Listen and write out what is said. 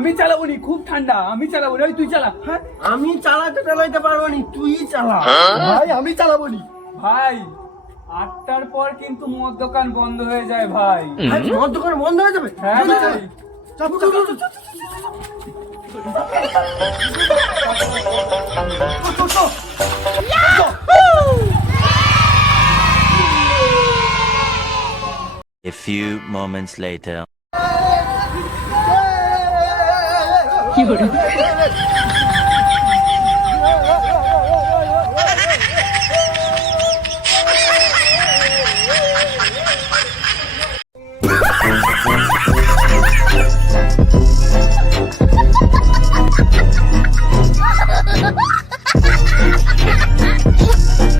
আমি চালাবো নি, খুব ঠান্ডা, আমি চালাবো না, তুই চালা। হ্যাঁ আমি চালাইতে পারবো নি, তুই চালা। ভাই আমি চালাবো নি। ভাই 8টার পর কিন্তু মদ দোকান বন্ধ হয়ে যায় ভাই। ভাই, মদ দোকান বন্ধ হয়ে যাবে? হ্যাঁ ভাই। চাপ চাপ চাপ চাপ। A few moments later.